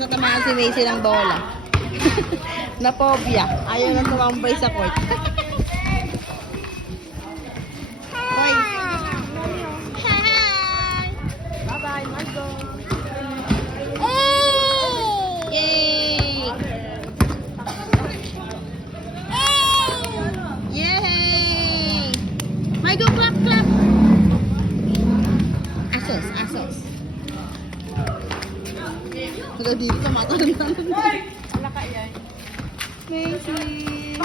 natamaan si Macy ng bola. Napobia. Ayaw nang tumambay sa court. Hoy. Bye-bye, Marco. Yay! Yay! Marco, clap, clap. Asos, asos. Wala dito, matalan-talan. Wala ka yan. Macy.